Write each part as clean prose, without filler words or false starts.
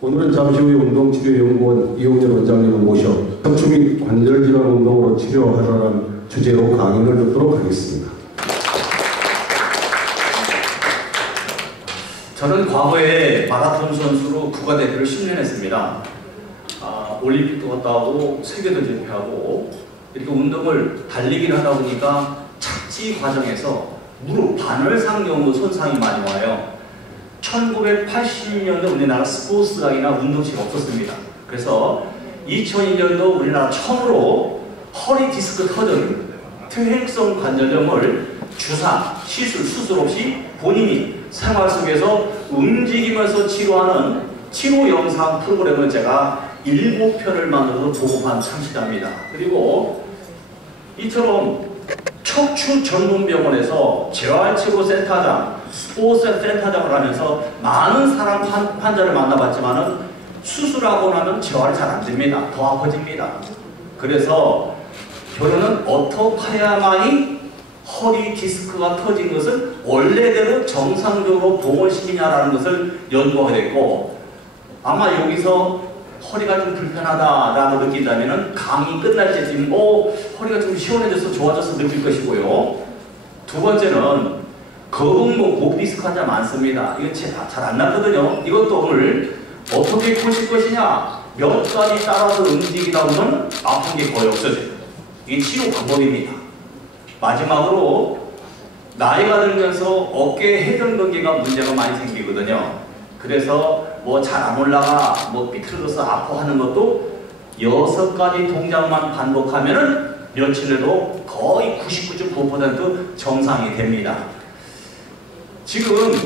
오늘은 잠시 후에 운동치료연구원 이용렬 원장님을 모셔 척추 및 관절 질환 운동으로 치료하라는 주제로 강의를 듣도록 하겠습니다. 저는 과거에 마라톤 선수로 국가대표를 10년 했습니다. 올림픽도 갔다 오고 세계도 제패하고 이렇게 운동을 달리기를 하다 보니까 착지 과정에서 무릎 반월상경으로 손상이 많이 와요. 1980년도 우리나라 스포츠각이나 운동치가 없었습니다. 그래서 2002년도 우리나라 처음으로 허리 디스크 터진 퇴행성 관절염을 주사, 시술, 수술 없이 본인이 생활 속에서 움직이면서 치료하는 치료 영상 프로그램을 제가 7편을 만들어서 보급한 참시자입니다. 그리고 이처럼 척추 전문병원에서 재활치료센터장, 스포츠 센터장을 하면서 많은 사람 환자를 만나봤지만은 수술하고 나면 재활이 잘 안 됩니다. 더 아파집니다. 그래서 결론은 어떻게 해야만이 허리 디스크가 터진 것을 원래대로 정상적으로 복원시키냐라는 것을 연구하게 됐고, 아마 여기서 허리가 좀 불편하다라고 느낀다면 강의 끝날 때쯤 허리가 좀 시원해져서 좋아져서 느낄 것이고요. 두 번째는 거북목, 목 디스크 환자 많습니다. 이거 잘 안 낫거든요. 이것도 오늘 어떻게 고칠 것이냐, 몇 가지 따라서 움직이다 보면 아픈 게 거의 없어져요. 이게 치료 방법입니다. 마지막으로 나이가 들면서 어깨 해전근개가 문제가 많이 생기거든요. 그래서 뭐 잘 안 올라가, 뭐 삐뚤어져서 아파하는 것도 6가지 동작만 반복하면은 며칠 내로 거의 99.9% 정상이 됩니다. 지금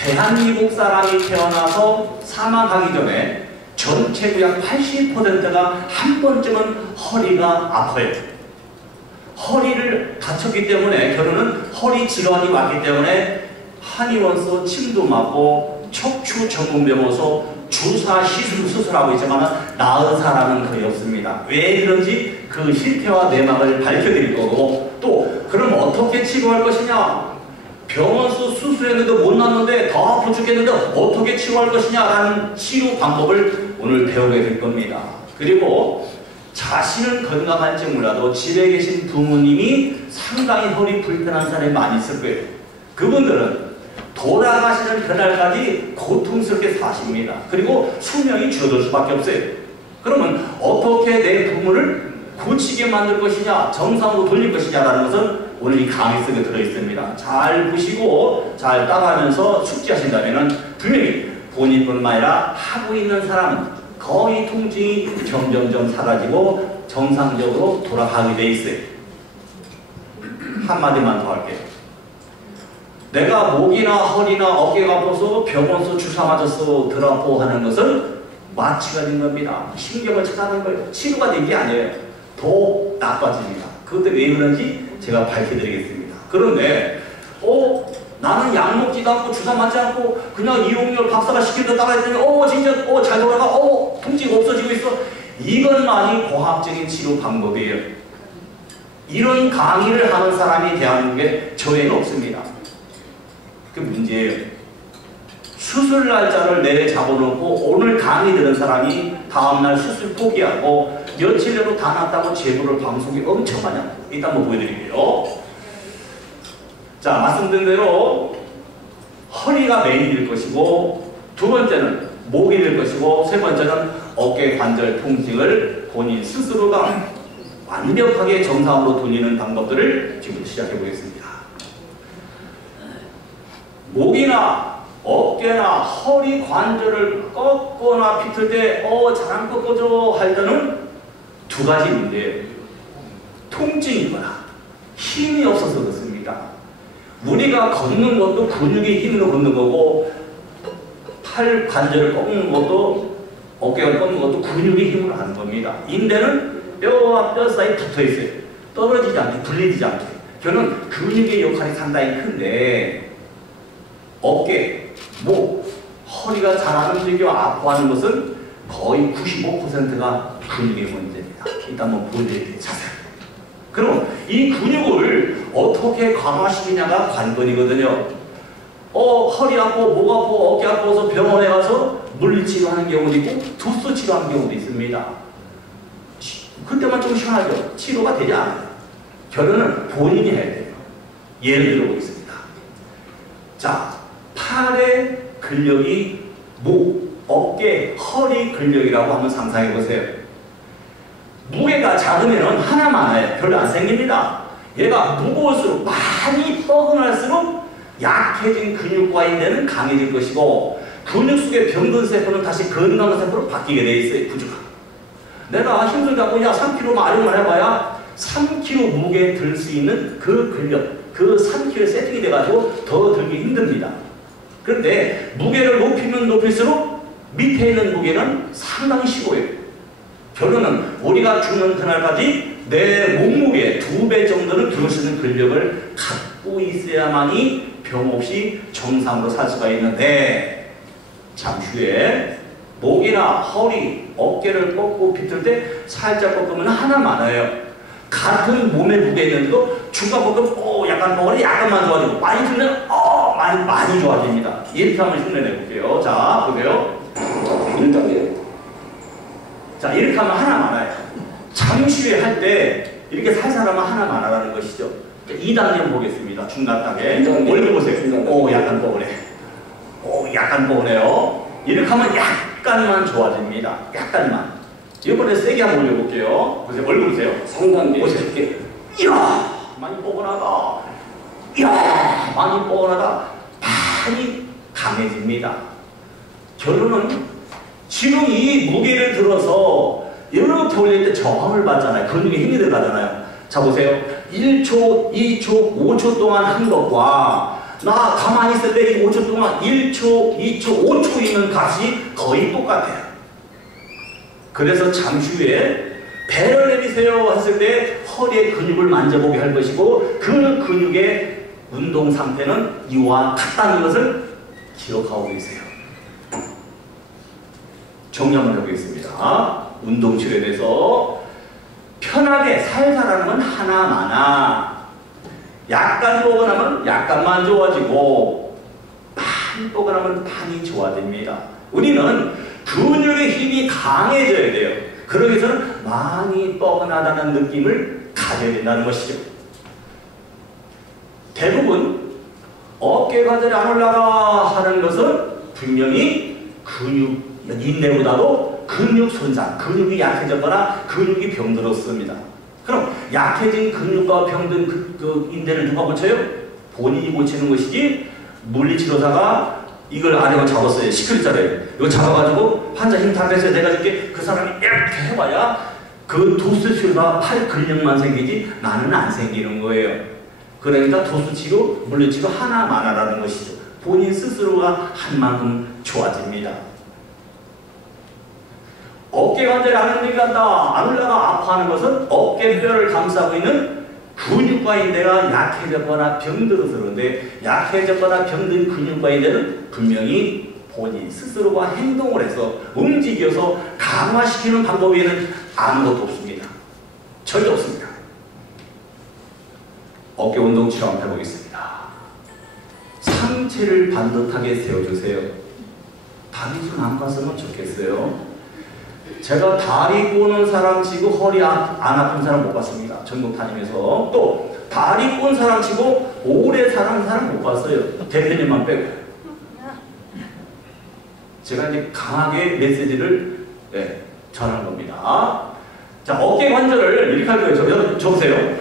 대한민국 사람이 태어나서 사망하기 전에 전체 약 80%가 한 번쯤은 허리가 아파요. 허리를 다쳤기 때문에 결혼은 허리 질환이 왔기 때문에 한의원서 침도 맞고 척추 전문병원서 주사 시술 수술하고 있지만 나은 사람은 거의 없습니다. 왜 그런지 그 실태와 내막을 밝혀드릴 거고, 또 그럼 어떻게 치료할 것이냐, 병원서 수술했는데 못 낫는데 더 아파 죽겠는데 어떻게 치료할 것이냐라는 치료 방법을 오늘 배우게 될 겁니다. 그리고 자신은 건강할지 몰라도 집에 계신 부모님이 상당히 허리 불편한 사람이 많이 있을 거예요. 그분들은 돌아가시는 그날까지 고통스럽게 사십니다. 그리고 수명이 줄어들 수밖에 없어요. 그러면 어떻게 내 부모를 고치게 만들 것이냐, 정상으로 돌릴 것이냐라는 것은 오늘 이 강의 속에 들어있습니다. 잘 보시고 잘 따라하면서 숙지하신다면 분명히 본인뿐만 아니라 하고 있는 사람은 거의 통증이 점점점 사라지고 정상적으로 돌아가게 돼 있어요. 한마디만 더 할게요. 내가 목이나 허리나 어깨가 아파서 병원서 주사 맞아서 덜 아파하는 것은 마취가 된 겁니다. 신경을 차단한 거예요. 치료가 된 게 아니에요. 더 나빠집니다. 그것도 왜 그런지 제가 밝혀드리겠습니다. 그런데 나는 약 먹지도 않고 주사 맞지 않고 그냥 이용렬 박사가 시킨 대로 따라했더니 진짜 잘 돌아가, 통증이 없어지고 있어. 이것만이 과학적인 치료 방법이에요. 이런 강의를 하는 사람이 대한민국에 저에는 없습니다. 그 문제예요. 수술 날짜를 내내 잡아놓고 오늘 강의 들은 사람이 다음날 수술 포기하고 며칠 내로 다 낫다고 제보를 방송에 엄청 많이 합니다. 이따 한번 보여드릴게요. 자, 말씀드린 대로 허리가 메인일 것이고, 두 번째는 목이 될 것이고, 세 번째는 어깨 관절 통증을 본인 스스로가 완벽하게 정상으로 돌리는 방법들을 지금 시작해 보겠습니다. 목이나 어깨나 허리 관절을 꺾거나 비틀 때 잘 안 꺾어져 할 때는 두 가지 문제예요. 통증이거나 힘이 없어서 그렇습니다. 우리가 걷는 것도 근육의 힘으로 걷는 거고, 팔 관절을 꺾는 것도, 어깨를 꺾는 것도 근육의 힘으로 하는 겁니다. 인대는 뼈와 뼈 사이에 붙어 있어요. 떨어지지 않게, 분리되지 않게. 저는 근육의 역할이 상당히 큰데, 어깨, 목, 허리가 잘 안 움직여 아파하는 것은 거의 95%가 근육의 문제입니다. 일단 한번 보여드릴게요. 자세히. 그럼 이 근육을 어떻게 강화시키냐가 관건이거든요. 허리 아파, 목 아파, 어깨 아파서 병원에 가서 물리치료하는 경우도 있고 도수 치료하는 경우도 있습니다. 그때만 좀 시원하죠. 치료가 되지 않아요. 결론은 본인이 해야 돼요. 예를 들어보겠습니다. 자, 팔의 근력이 목, 어깨, 허리 근력이라고 한번 상상해 보세요. 무게가 작으면 하나 많아요. 별로 안 생깁니다. 얘가 무거울수록 많이 뻐근할수록 약해진 근육과인대는 강해질 것이고 근육 속의 병든 세포는 다시 건강한 세포로 바뀌게 돼 있어요. 구조가. 내가 힘들다고 야 3kg만 아령만 해봐야 3kg 무게 들 수 있는 그 근력, 그 3kg 세팅이 돼가지고 더 들기 힘듭니다. 그런데 무게를 높이면 높일수록 밑에 있는 무게는 상당히 쉬워요. 결론은 우리가 죽는 그날까지 내 몸무게 2배 정도는 들을 수 있는 근력을 갖고 있어야만이 병 없이 정상으로 살 수가 있는데 잠시 후에 목이나 허리, 어깨를 꺾고 비틀 때 살짝 꺾으면 하나 많아요. 같은 몸의 무게 있는데도 중간 꺾으면 약간 뻐근해 약간만 좋아지고 많이 들면 많이 좋아집니다. 이렇게 한번 흉내내 볼게요. 자, 보세요. 1단계. 자, 이렇게 하면 하나 많아요. 잠시 후에 할 때 이렇게 살살 하면 하나 많아라는 것이죠. 2단계 보겠습니다. 중간 단계. 얼굴 보세요. 약간 뻐근해. 약간 뻐근해요. 이렇게 하면 약간만 좋아집니다. 약간만. 이번에 세게 한번 올려볼게요. 보세요. 얼굴 보세요. 3단계. 보세요. 이야, 많이 뻐근하다. 이야, 많이 뻐근하다. 많이 강해집니다. 결론은 지금 이 무게를 들어서 이렇게 올릴 때 저항을 받잖아요. 근육에 힘이 들어가잖아요. 자, 보세요. 1초, 2초, 5초 동안 한 것과 나 가만히 있을 때 이 5초 동안 1초, 2초, 5초 있는 값이 거의 똑같아요. 그래서 잠시 후에 배를 내리세요 했을 때 허리의 근육을 만져보게 할 것이고 그 근육의 운동 상태는 이와 같다는 것을 기억하고 계세요. 정리 한번 해보겠습니다. 운동치료에 대해서 편하게 살살하는 건 하나마나 약간 뻐근하면 약간만 좋아지고 많이 뻐근하면 많이 좋아집니다. 우리는 근육의 힘이 강해져야 돼요. 그러기 위해서는 많이 뻐근하다는 느낌을 가져야 된다는 것이죠. 대부분 어깨 관절이 안 올라가 하는 것은 분명히 근육 인대보다도 근육 손상, 근육이 약해졌거나 근육이 병들었습니다. 그럼 약해진 근육과 병든 그 인대를 누가 고쳐요? 본인이 고치는 것이지 물리치료사가 이걸 아래로 잡았어요. 10kg짜리. 이거 잡아가지고 환자 힘 다 뺐어요. 내가 이렇게 그 사람이 이렇게 해봐야 그 도수치료가 팔 근력만 생기지 나는 안 생기는 거예요. 그러니까 도수치료, 물리치료 하나만하라는 것이죠. 본인 스스로가 한 만큼 좋아집니다. 어깨 관절이 안 올라간다, 안 올라가 아파하는 것은 어깨뼈를 감싸고 있는 근육과 인대가 약해졌거나 병들어서 그런데 약해졌거나 병든 근육과 인대는 분명히 본인 스스로가 행동을 해서 움직여서 강화시키는 방법 외에는 아무것도 없습니다. 전혀 없습니다. 어깨 운동 치료 한번 해보겠습니다. 상체를 반듯하게 세워주세요. 다리 좀 안 갔으면 좋겠어요. 제가 다리 꼬는 사람 치고 허리 안 아픈 사람 못 봤습니다. 전국 다니면서. 또 다리 꼰 사람 치고 오래 사는 사람 못 봤어요. 대표님만 빼고. 제가 이제 강하게 메시지를 전하는 겁니다. 자, 어깨 관절을 이렇게 할 거예요. 여러분 적으세요.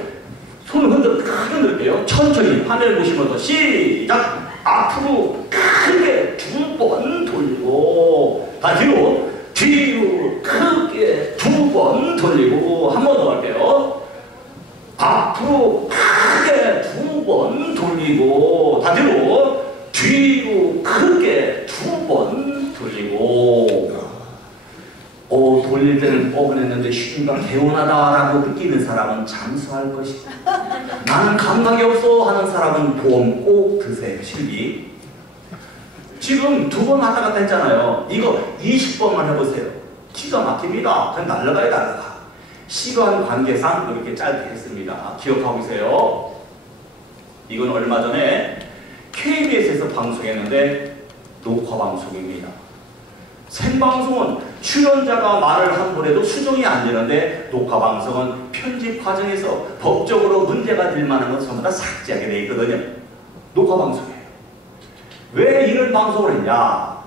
손을 크게 흔들게요. 천천히 화면을 보시면서 시작! 앞으로 크게 2번 돌리고 다 뒤로 크게 2번 돌리고 한 번 더 할게요. 앞으로 크게 2번 돌리고 다 뒤로 크게 2번 돌리고 돌릴 때는 뻐근했는데 쉬니까 개운하다라고 느끼는 사람은 잠수할 것이다. 나는 감각이 없어 하는 사람은 보험 꼭 드세요. 실비. 지금 2번 왔다 갔다 했잖아요. 이거 20번만 해보세요. 기가 막힙니다. 그냥 날라가요, 날라가. 시간 관계상 이렇게 짧게 했습니다. 기억하고 계세요. 이건 얼마 전에 KBS에서 방송했는데 녹화 방송입니다. 생방송은 출연자가 말을 한 번에도 수정이 안 되는데 녹화방송은 편집 과정에서 법적으로 문제가 될 만한 건 전부 다 삭제하게 돼 있거든요. 녹화방송이에요. 왜 이런 방송을 했냐?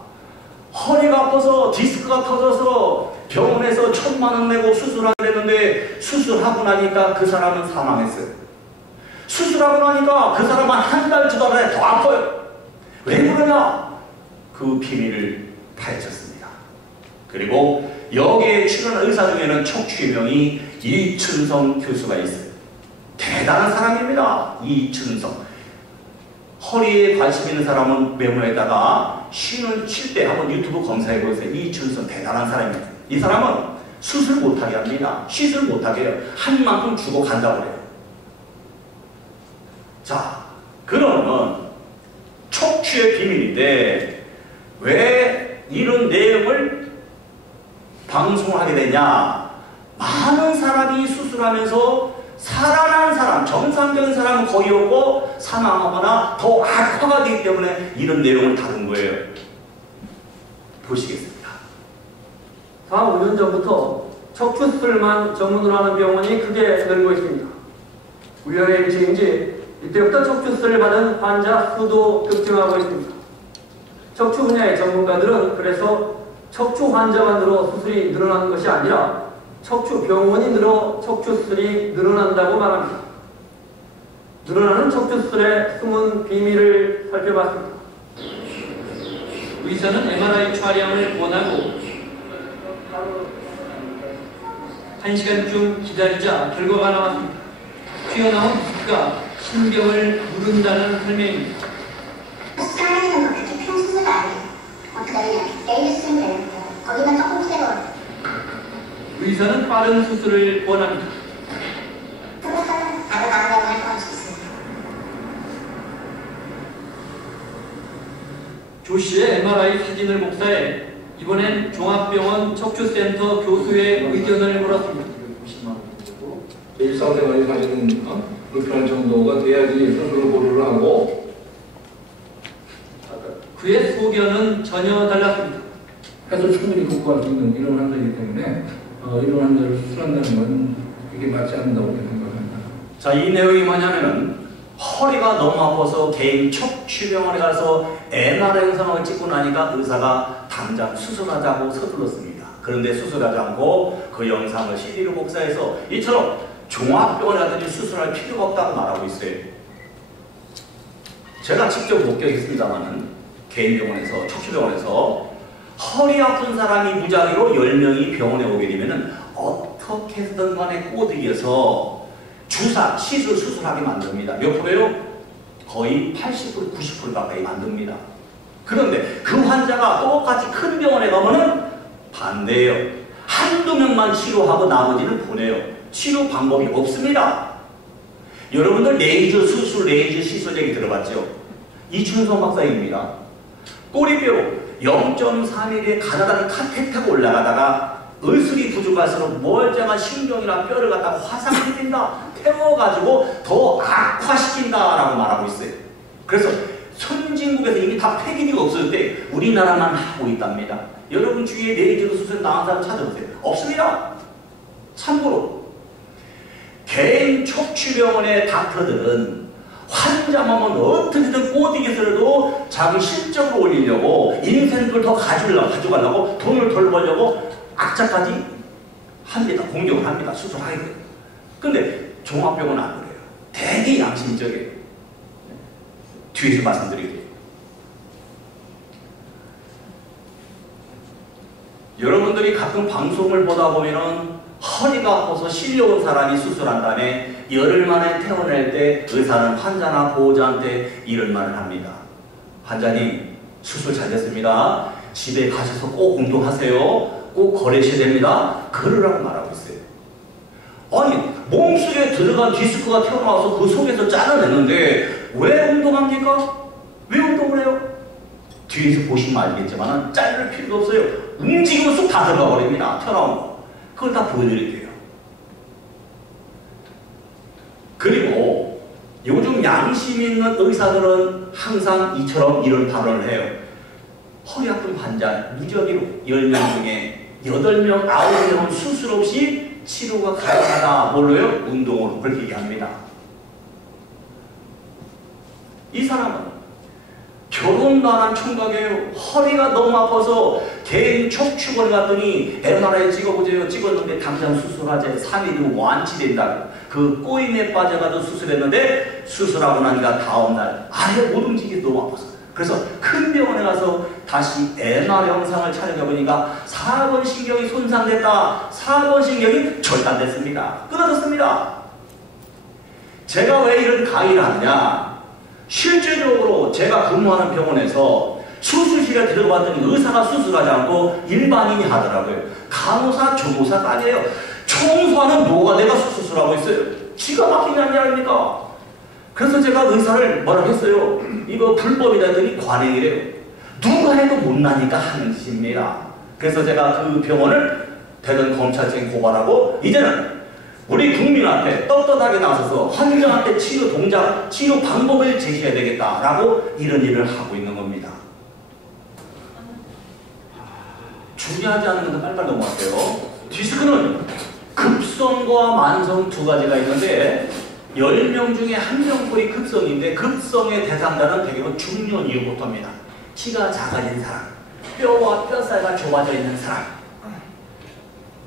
허리가 아파서 디스크가 터져서 병원에서 1,000만 원 내고 수술하게 됐는데 수술하고 나니까 그 사람은 사망했어요. 수술하고 나니까 그 사람은 한 달, 2달 안에 더 아파요. 왜 그러냐? 그 비밀을 파헤쳤습니다. 그리고 여기에 출연한 의사 중에는 척추유명이 이춘성 교수가 있어요. 대단한 사람입니다. 이춘성. 허리에 관심 있는 사람은 메모에다가 쉬는 칠 때 한번 유튜브 검사해 보세요. 이춘성 대단한 사람입니다. 이 사람은 수술 못하게 합니다. 시술 못하게 해요. 한 만큼 주고 간다고 그래요. 자, 그러면 척추의 비밀인데 왜 이런 내용을 방송하게 되냐? 많은 사람이 수술하면서 살아난 사람, 정상적인 사람은 거의 없고 사망하거나 더 악화가 되기 때문에 이런 내용을 다룬 거예요. 보시겠습니다. 4, 5년 전부터 척추수술만 전문으로 하는 병원이 크게 늘고 있습니다. 우연의 일치인지 이때부터 척추수술을 받은 환자 수도 급증하고 있습니다. 척추 분야의 전문가들은 그래서 척추 환자가 늘어 수술이 늘어나는 것이 아니라 척추 병원이 늘어 척추수술이 늘어난다고 말합니다. 늘어나는 척추수술의 숨은 비밀을 살펴봤습니다. 의사는 MRI 촬영을 원하고 1시간쯤 기다리자 결과가 나왔습니다. 튀어나온 디스크가 신경을 누른다는 설명입니다. 스카이는 그렇게 큰 수술이 아니에요. 어떻게 그냥 레이저 쓰면 되는데 거기만 조금 세고. 의사는 빠른 수술을 원합니다. 그것은 다른 안경을 할 수 있습니다. 조 씨의 MRI 사진을 복사해 이번엔 종합병원 척추센터 교수의 의견을 물었습니다. 일상생활에 사실은 불편한 정도가 돼야지 수술을 고려를 하고 그의 소견은 전혀 달랐습니다. 해서 충분히 극복할 수 있는 이런 환자이기 때문에 이런 환자를 수술한다는 건 이게 맞지 않는다고 생각합니다. 자, 이 내용이 뭐냐면은 허리가 너무 아파서 개인 척추병원에 가서 MRI 영상을 찍고 나니까 의사가 당장 수술하자고 서둘렀습니다. 그런데 수술하지 않고 그 영상을 CD로 복사해서 이처럼 종합병원에 가든지 수술할 필요가 없다고 말하고 있어요. 제가 직접 목격했습니다만은 개인 병원에서, 척추병원에서 허리 아픈 사람이 무작위로 10명이 병원에 오게 되면은 어떻게 해서든 간에 꼬드겨서 주사, 시술, 수술하게 만듭니다. 몇 프로요? 거의 80%, 90% 가까이 만듭니다. 그런데 그 환자가 똑같이 큰 병원에 가면은 반대예요. 한두 명만 치료하고 나머지는 보내요. 치료 방법이 없습니다. 여러분들 레이저 수술, 레이저 시술 얘기 들어봤죠? 이춘성 박사입니다. 꼬리뼈로 0.3mm의 가느다란 카테터가 올라가다가 의술이 부족할수록 멀쩡한 신경이나 뼈를 갖다가 화상시킨다, 태워가지고 더 악화시킨다라고 말하고 있어요. 그래서 선진국에서 이미 다 폐기되고 없을 때 우리나라만 하고 있답니다. 여러분 주위에 레이저로 수술 나온 사람 찾아보세요. 없습니다. 참고로 개인 척추병원의 닥터들은 환자만 어떻게든 꼬디기서라도 자기 실적을 올리려고 인센티브를 더 가져가려고 돈을 덜 벌려고 악착까지 합니다. 공격을 합니다. 수술하게 돼요. 근데 종합병원은 안 그래요. 되게 양심적이에요. 뒤에서 말씀드릴게요. 여러분들이 가끔 방송을 보다 보면은 허리가 아파서 실려온 사람이 수술한 다음에 열흘 만에 퇴원할 때 의사는 환자나 보호자한테 이런 말을 합니다. 환자님, 수술 잘 됐습니다. 집에 가셔서 꼭 운동하세요. 꼭 걸으셔야 됩니다. 그러라고 말하고 있어요. 아니, 몸속에 들어간 디스크가 튀어나와서 그 속에서 잘라내는데 왜 운동합니까? 왜 운동을 해요? 뒤에서 보시면 알겠지만 자를 필요도 없어요. 움직이면 쏙 다 들어가 버립니다. 튀어나온 거. 그걸 다 보여드릴게요. 그리고 요즘 양심 있는 의사들은 항상 이처럼 이런 발언을 해요. 허리 아픈 환자 무작위로 10명 중에 8명, 9명은 수술 없이 치료가 가능하다. 뭘로요? 운동으로. 그렇게 얘기합니다. 이 사람은 결혼도 안 한 총각이에요. 허리가 너무 아파서 개인 척추관 갔더니 MRI 찍어보세요. 찍었는데 당장 수술하재 3일 후 완치된다. 그 꼬임에 빠져가지고 수술했는데 수술하고 나니까 다음날 아예 못 움직이기 너무 아파서. 그래서 큰 병원에 가서 다시 MR 영상을 촬영해보니까 4번 신경이 손상됐다. 4번 신경이 절단됐습니다. 끊어졌습니다. 제가 왜 이런 강의를 하느냐. 실제적으로 제가 근무하는 병원에서 수술실에 들어갔더니 의사가 수술하지 않고 일반인이 하더라고요. 간호사, 조무사가 아니에요. 청소하는 노가대가 수술하고 있어요. 기가 막히게 하는 게 아닙니까? 그래서 제가 의사를 뭐라고 했어요. 이거 불법이다 했더니 관행이래요. 누가 해도 못나니까 하는 짓입니다. 그래서 제가 그 병원을 대전 검찰청에 고발하고 이제는 우리 국민한테 떳떳하게 나서서 환자한테 치료 동작, 치료 방법을 제시해야 되겠다라고 이런 일을 하고 있는 겁니다. 중요하지 않은 건데 빨리빨리 넘어갈게요. 디스크는 급성과 만성 두 가지가 있는데 10명 중에 1명꼴이 급성인데 급성의 대상자는 대개는 중년 이후부터입니다. 키가 작아진 사람, 뼈와 뼈사이가 좁아져 있는 사람,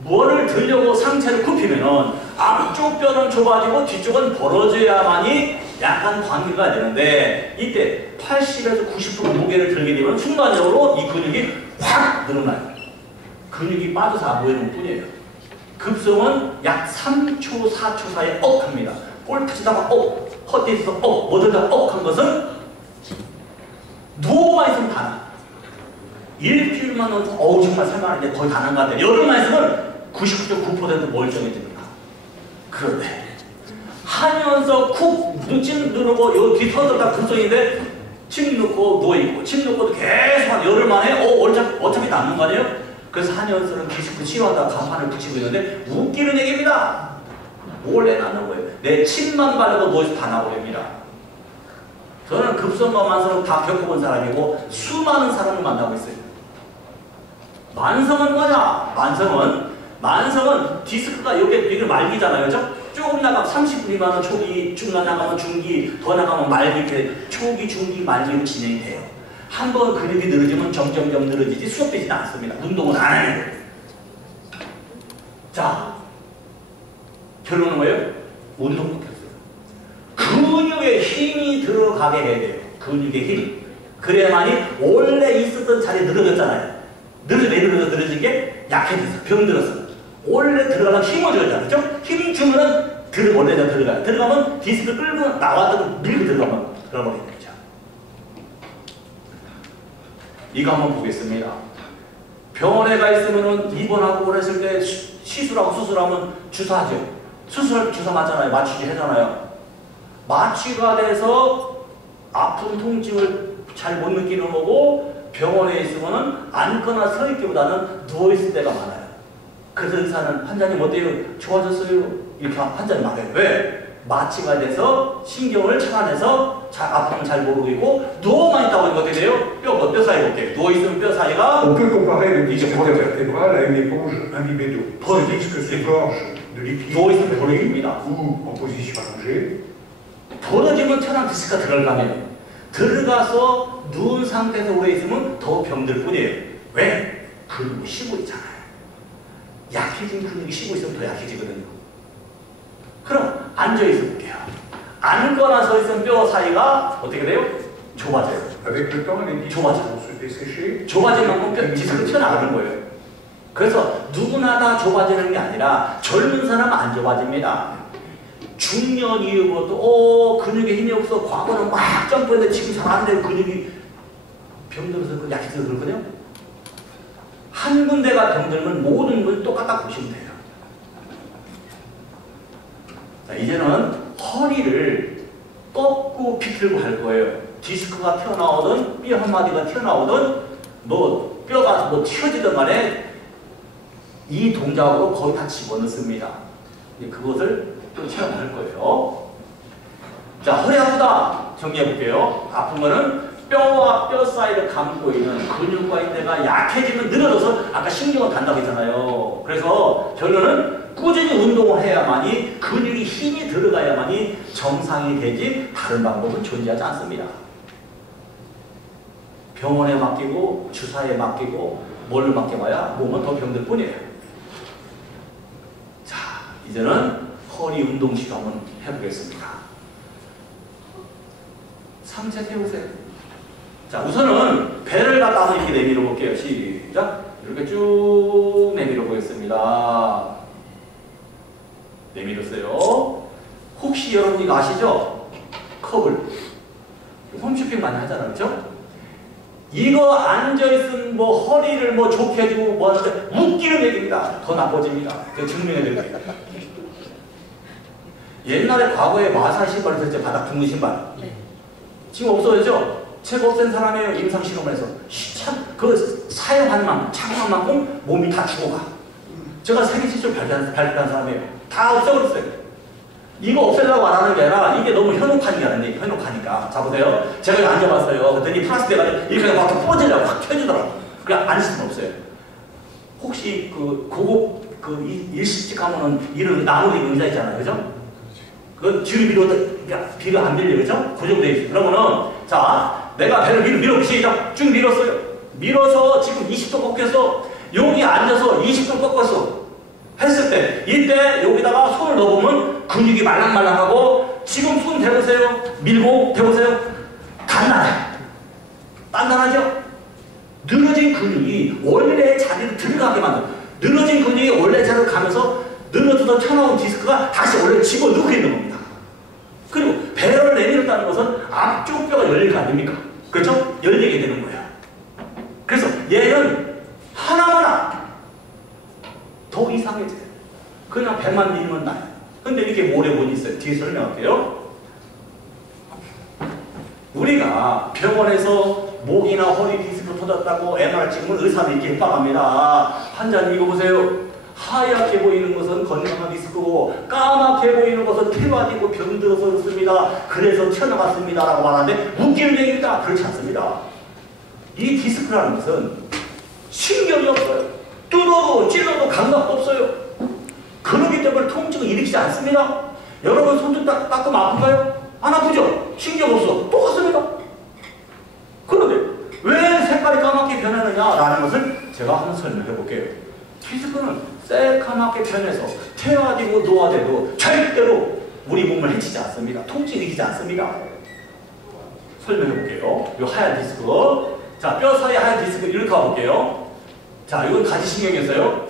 뭐를 들려고 상체를 굽히면은 앞쪽 뼈는 좁아지고 뒤쪽은 벌어져야만이 약간 관계가 되는데 이때 80에서 90% 무게를 들게 되면 순간적으로 이 근육이 확 늘어나요. 근육이 빠져서 안 보이는 뿐이에요. 급성은 약 3초, 4초 사이에 억 합니다. 골프 치다가 억, 헛디에서 억, 뭐들다가 억 한 것은 누워만 있으면 다 나. 일주일만 해도 어우 정말 살만한데 거의 다 난 것 같아요. 열흘만 있으면 99.9% 멀쩡해집니다. 그런데 하면서 쿡 침 누르고 여기 터졌다 급성인데 침 넣고 누워있고 침 넣고도 계속 한 열흘 만에 어차피 남는 거 아니에요? 그래서 한의원에서는 디스크 치료하다가 간판을 붙이고 있는데 웃기는 얘기입니다. 몰래 낳는 거예요. 내 침만 바르고 누워서 다 나오렵니다. 저는 급성과 만성을 다 겪어본 사람이고 수많은 사람을 만나고 있어요. 만성은 뭐냐? 만성은 디스크가 이게 말기잖아요. 그죠? 조금 나가면 30분 미만은 초기, 쭉 나가면 중기, 더 나가면 말기, 이렇게 초기, 중기, 말기로 진행이 돼요. 한번 근육이 늘어지면 점점점 늘어지지 수업되지는 않습니다. 운동은 안 하는 거예요. 자, 결론은 뭐예요? 운동 못 했어요. 근육에 힘이 들어가게 해야 돼요. 근육의 힘. 그래야만이 원래 있었던 자리에 늘어졌잖아요. 늘어진 게 약해져서 병들어서 원래 들어가려면 힘을 줘야 되잖아요. 그렇죠? 힘 주면은 원래 들어가요. 들어가면 디스크 끌고 나왔다가 밀고 들어가버리는 거죠. 이거 한번 보겠습니다. 병원에 가 있으면은 입원하고 그랬을 때 시술하고 수술하면 주사하죠. 수술할 때 주사 맞잖아요. 마취제 하잖아요. 마취가 돼서 아픈 통증을 잘 못 느끼는 거고 병원에 있으면은 앉거나 서 있기보다는 누워 있을 때가 많아요. 그래서 의사는 환자님 어때요? 좋아졌어요? 이렇게 환자는 말해요. 왜? 마취가 돼서 신경을 차단해서 아픔을 잘 모르고 있고 누워만 있다 보니까 어떻게 돼요? 뼈 사이가 어때요? 누워 있으면 뼈 사이가 On peut comparer le disque intervertébral à une éponge imbibée d'eau. Ce disque s'égorge de liquide 누워 있으면 벌어집니다. ou en position allongée. 벌어지면 천안 디스크가 들어가면 들어가서 누운 상태에서 오래 있으면 더 병들 뿐이에요. 왜? 근육이 쉬고 있잖아요. 약해진 근육이 쉬고 있으면 더 약해지거든요. 그럼 앉아있어 볼게요. 앉거나 서 있으면 뼈 사이가 어떻게 돼요? 좁아져요. Avec le temps, les disques vont se dessécher. 좁아진 만큼 뼈 디스크 튀어나가는 거예요. 그래서 누구나 다 좁아지는 게 아니라 젊은 사람은 안 좁아집니다. 중년 이후부터 근육에 힘이 없어. 과거는 막 점프했는데 지금 잘 안 돼요. 근육이 병들어서 약해져서 그렇거든요. 한 군데가 병들면 모든 걸 똑같다 보시면 돼요. 자, 이제는 허리를 꺾고 비틀고 할 거예요. 디스크가 튀어나오든 뼈 한 마디가 튀어나오든 뭐 뼈가 뭐 튀어지든 간에 이 동작으로 거의 다 집어넣습니다. 그것을 또 체험할 거예요. 자, 허리 아프다 정리해 볼게요. 아픈 거는 뼈와 뼈 사이를 감고 있는 근육과 인대가 약해지면 늘어져서 아까 신경을 단다고 했잖아요. 그래서 결론은 꾸준히 운동을 해야만이 근육이 힘이 들어가야만이 정상이 되지 다른 방법은 존재하지 않습니다. 병원에 맡기고 주사에 맡기고 뭘 맡겨봐야 몸은 더 병들 뿐이에요. 자, 이제는 허리 운동식 한번 해보겠습니다. 상체 세우세요. 자, 우선은 배를 갖다가 이렇게 내밀어 볼게요. 시작. 이렇게 쭉 내밀어 보겠습니다. 내밀었어요. 혹시 여러분 이거 아시죠? 컵을 홈쇼핑 많이 하잖아요, 그렇죠? 이거 앉아있으면 뭐 허리를 뭐 좋게 해주고 뭐 하는데 웃기는 얘기입니다. 더 나빠집니다. 그 증명해드릴게요. 옛날에 과거에 마사 신발을 썼죠. 바닥 둥근 신발. 지금 없어졌죠? 책 없앤 사람이에요. 임상실험을 해서. 참, 그 사용한 만큼, 착용한 만큼 몸이 다 죽어가. 제가 세계 지수를 발견한 사람이에요. 다 없애버렸어요. 이거 없애려고 안 하는 게 아니라 이게 너무 현혹하니까. 자, 보세요. 제가 이거 앉아봤어요. 그랬더니 플라스틱 해가지고 이렇게 막 뻗으려고 확 펴지더라고. 그냥 앉을 수는 없어요. 혹시 그 고급 일식집 가면은 이런 나무 의자 있잖아요. 그죠? 그 뒤로 뒤로 안 밀려. 그죠? 고정되어 있어요. 그러면은 자, 내가 배를 밀어보시죠. 쭉 밀었어요. 밀어서 지금 20도 꺾여서 여기 앉아서 20도 꺾었어. 했을 때 이때 여기다가 손을 넣어보면 근육이 말랑말랑하고 지금 손 대보세요. 밀고 대보세요. 단단하죠? 늘어진 근육이 원래 자리로 들어가게 만들어. 늘어진 근육이 원래 자리로 가면서 늘어져서 튀어나온 디스크가 다시 원래 집어넣고 있는 겁니다. 그리고 배를 내밀었다는 것은 앞쪽 뼈가 열리는 거 아닙니까? 그렇죠? 열리게 되는 거예요. 그래서 얘는 하나마나 더 이상해져요. 그냥 배만 밀면 나요. 근데 이렇게 모래본이 있어요. 뒤에 설명할게요. 우리가 병원에서 목이나 허리 디스크 터졌다고 MR 찍으면 의사는 이렇게 협박합니다. 환자님 이거 보세요. 하얗게 보이는 것은 건강한 디스크고 까맣게 보이는 것은 퇴화되고 병들어서 그렇습니다. 그래서 튀어나갔습니다. 라고 말하는데 웃기는 얘기입니다. 그렇지 않습니다. 이 디스크라는 것은 신경이 없어요. 뜯어도 찔러도 감각도 없어요. 그렇기 때문에 통증을 일으키지 않습니다. 여러분 손톱 닦으면 아픈가요? 안 아프죠? 신경 없어. 똑같습니다. 그런데 왜 색깔이 까맣게 변하느냐라는 것을 제가 한번 설명해 볼게요. 디스크는 새까맣게 변해서 퇴화되고 노화돼도 절대로 우리 몸을 해치지 않습니다. 통증 일으키지 않습니다. 설명해 볼게요. 이 하얀 디스크. 자, 뼈 사이 하얀 디스크 이렇게 가볼게요. 자, 이건 가지신경이었어요.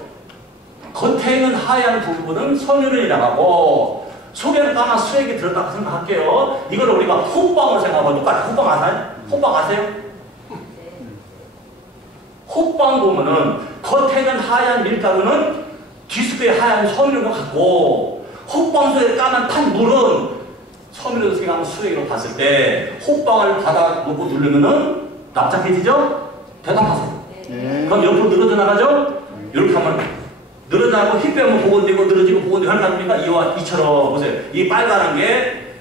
겉에 있는 하얀 부분은 섬유면이라고 하고 속에는 까만 수액이 들었다고 생각할게요. 이걸 우리가 호빵을 생각하고 똑같이 호빵 아세요? 호빵 아세요? 호빵 보면은 겉에 있는 하얀 밀가루는 디스크의 하얀 섬유를 갖고 호빵 속에 까만 탄 물은 섬유로 생각하는 수액으로 봤을 때 호빵을 받아 놓고 누르면은 납작해지죠? 대답하세요. 그럼 옆으로 늘어져 나가죠? 이렇게 하면 늘어나고 힙 빼면 보건되고 늘어지고 보건되고 하는 거 아닙니까? 이와 이처럼 보세요. 이 빨간한 게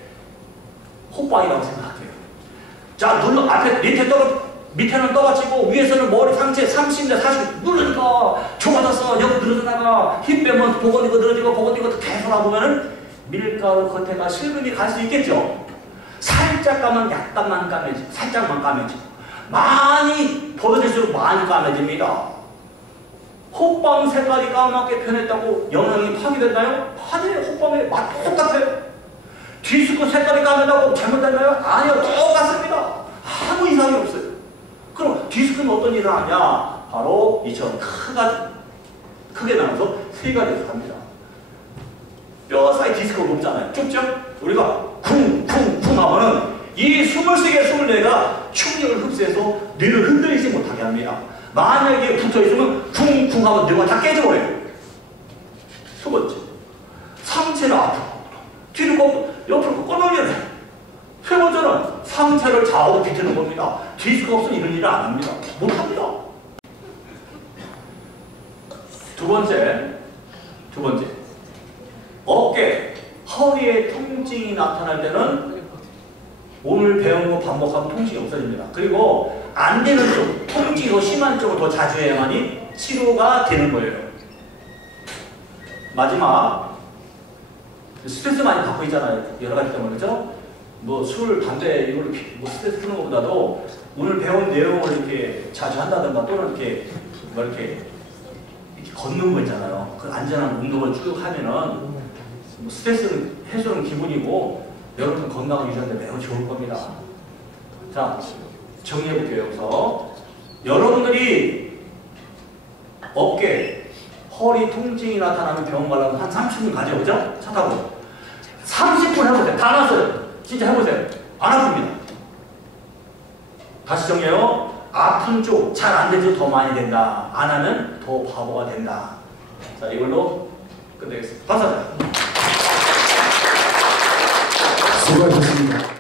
호빵이라고 생각할게요. 자, 앞에 밑에는 떠받치고 위에서는 머리 상체 30대 40 누르니까 좁아졌어. 여기 늘어져 나가. 힙 빼면 보건되고 늘어지고 보건되고 계속 하보면은 밀가루 겉에가 실금이 갈 수 있겠죠? 살짝 까면 약간만 까매지고 살짝만 까매지고 많이 벌어질수록 많이 까매집니다. 호빵 색깔이 까맣게 변했다고 영양이 파괴됐나요? 아니에요. 호빵의 맛 똑같아요. 디스크 색깔이 까매다고 잘못됐나요? 아니요. 똑같습니다. 아무 이상이 없어요. 그럼 디스크는 어떤 일을 하냐? 바로 이처럼 크게 나눠서 세 가지로 합니다. 뼈 사이 디스크가 높잖아요. 좁죠? 우리가 쿵쿵쿵 하면은 이 23개, 24개가 충격을 흡수해서 뇌를 흔들리지 못하게 합니다. 만약에 붙어있으면 쿵쿵 하면 뇌가 다 깨져버려요. 두 번째, 상체를 앞으로, 뒤로 꺾고, 옆으로 꺾어놓으면 돼요. 세 번째는 상체를 좌우로 비트는 겁니다. 디스크가 없으면 이런 일을 안 합니다. 못합니다. 두 번째, 어깨, 허리에 통증이 나타날 때는 오늘 배운 거 반복하면 통증이 없어집니다. 그리고 안 되는 쪽, 통증이 더 심한 쪽을 더 자주 해야만이 치료가 되는 거예요. 마지막, 스트레스 많이 받고 있잖아요. 여러 가지 때문에, 그죠? 뭐 술, 담배, 이걸로 뭐 스트레스 푸는 것보다도 오늘 배운 내용을 이렇게 자주 한다든가 또는 이렇게 뭐 이렇게 걷는 거 있잖아요. 그 안전한 운동을 쭉 하면은 뭐 스트레스 해소는 기본이고 여러분 건강 유지하는 데 매우 좋을 겁니다. 자, 정리해볼게요. 여기서 여러분들이 어깨, 허리 통증이 나타나면 병원 가려면 한 30분 가죠, 그죠? 차 타고 30분 해보세요. 다 나왔어요. 진짜 해보세요. 안 아픕니다. 다시 정리해요. 아픈 쪽 잘 안 되죠. 더 많이 된다. 안 하면 더 바보가 된다. 자, 이걸로 끝내겠습니다. 감사합니다. 수고하셨습니다.